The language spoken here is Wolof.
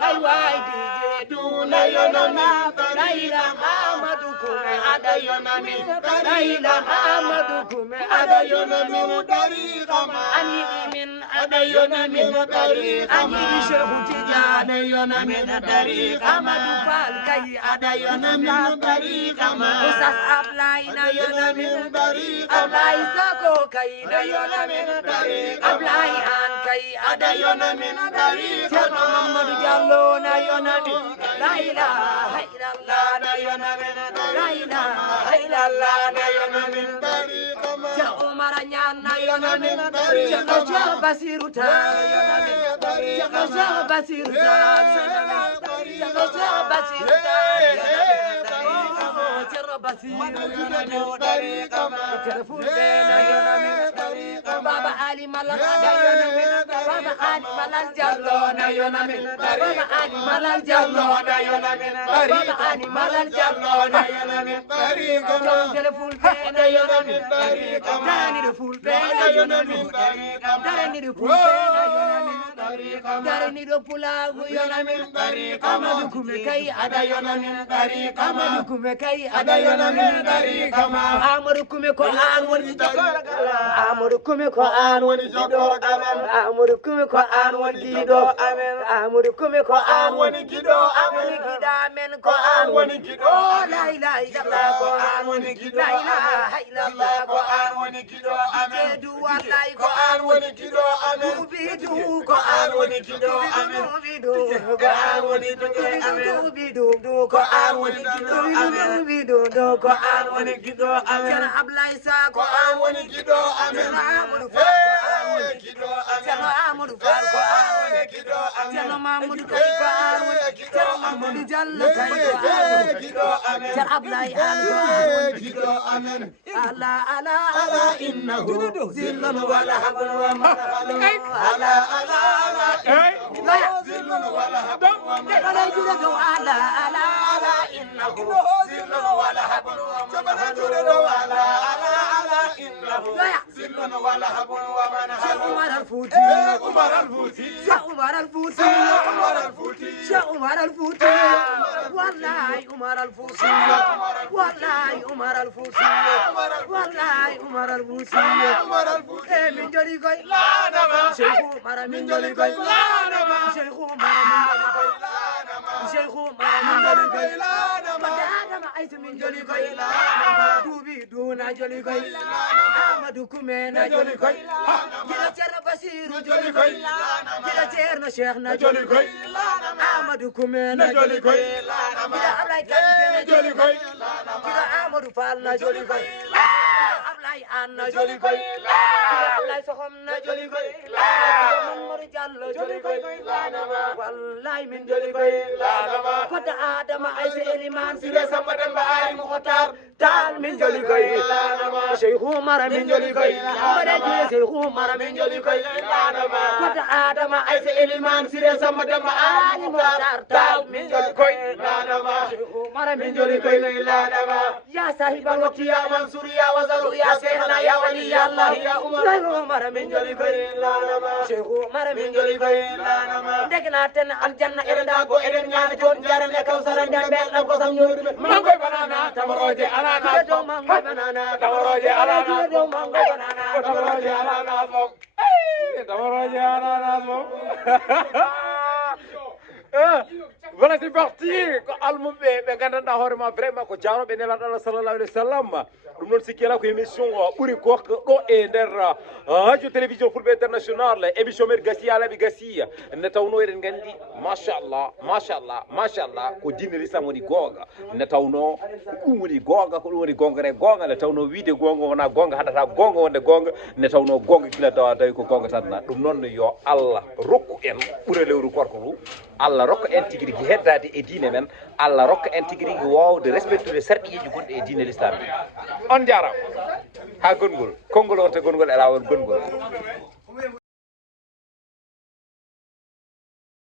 ay waay DJ Duna yonamin Laila Amadou Kume ada yonamin Laila Amadou Kume ada yonamin ani min ada yonamin ani Cheikh Tidiane yonamin Amadou Fall kay ada yonamin Oustaz Ablaye na yonamin Ablaye Sako kay na yonamin Ablaye An kay ada yonamin Cerno Mamadou Diallo na yonamin la ilaha illallah na yonamin la ilaha illallah na yonamin Cerno Umar Ñaan na yonamin Cerno Cheikh Basirou Tall yonamin Cerno Cheikh Basirou Tall Cerno Cheikh Basirou Tall Cerno Basirou yonamin Cerno Fulbe na yonamin Baba Ali Malal na yonamin Baba Ali Malal Diallo na yonamin Baba Ali Malal Diallo na yonamin Baba Ali Malal Diallo na yonamin Cerno Fulbe na yonamin Darani de Fulbe na yonamin Darani de Fulbe na yonamin Darani de Pulagu yonamin Amadou Kume kay ada yonamin Amadou Kume kay ada yonamin Amadou Kume ko an woni Amadou Kume ko an woni gido amen Amadou Kume ko an woni gido amen Amadou Kume ko an woni gido amen gida men ko an woni gido la ilaha illallah ko an woni gido la ilaha illallah ko an woni gido amen du wallahi ko an woni gido amen bidu ko an woni gido amen bidu ko an woni gido amen bidu ko an woni gido amen bidu ko an woni gido amen Ablaye Sa ko an woni gido amen Amadou Fall ko an woni gido amen Amadou Fall ko an woni gido amen Cerno Mamadou kay ko an woni gido Mamadou Diallo kay ko an woni gido amen Cerno Ablaye An ko an woni gido amen ala ala ala innahu zillun wala habun wa manhalu ala ala ala zillun wala habun wa manhalu ala ala ala innahu zillun wala habun wa manhalu ala ala ala innahu zillun wala habun wa manhalu Umar al-Futi Umar al-Futi Umar al-Futi Umar al-Futi Umar al-Futi wallahi Umar al-Futi wallahi Umar al-Futi wallahi Umar al-Futi min joli koy laanama Cheikh Umar min joli koy laanama Cheikh Umar min joli koy laanama Cheikh Umar min joli koy laanama Adama Aïssa min joli koy laanama Duubi Duna joli koy Amadou Kume na joli koy jila Cerno Basiru joli koy jila Cerno Cheikh na joli koy Amadou Kume na joli koy jila Ablaye Kanté na joli koy jila Amadou Fall na joli koy Ablaye An na joli koy jila Ablaye Soxom na joli koy Mamadou Diallo joli koy wallahi min joli koy Fata Adama Aïssa Eliman Sile Samba Demba Ali Mukhtar Tall min joli koy Cheikh Umar min joli koy Bada jule Cheikh Umar min joli koy Fata Adama Aïssa Eliman Sile Samba Demba Ali Mukhtar Tall min joli koy Cheikh Umar min joli koy ya sahibal waqti ya Mansur ya Wazaru ya Seykhna ya Wali ya Allah ya Umar min joli koy Cheikh Umar min joli koy degna ten aljanna erenda go eden nyaami ton jarane kawsara ndambel dan ko sam ñoru mangoy banana tamaroje alana do mangoy banana tamaroje alana do mangoy banana tamaroje alana mom tamaroje alana mom voilà c'est parti ko almumbe be gandanda horema vraiment ko jaarobe nelaɗo sallallahu alayhi wa sallam ɗum noon sikkela ko émission ɓuuri gokka ɗo e nder radio télévision fulɓe international émission men gasi alaɓe gasi nde tawno eɗen gandi machallah ko diine l'islam woni gonga nde tawno ko ɗum woni gonga ko ɗum woni gongere gonga nde tawno wiide gonga wona gonga haɗata gonga wonde gonga nde tawno gonga gila dawa tawi ko gonga tan ɗum noon yo Allah rokku en ɓuura lewru korko ndu Allah rokka en tigui rigui heddade e diine men Allah rokka en tigui rigui wawde respectude sarɗiyeji gonɗi e diine l'islam on jarama ha gongol konngol wonta gongol e lawol gongol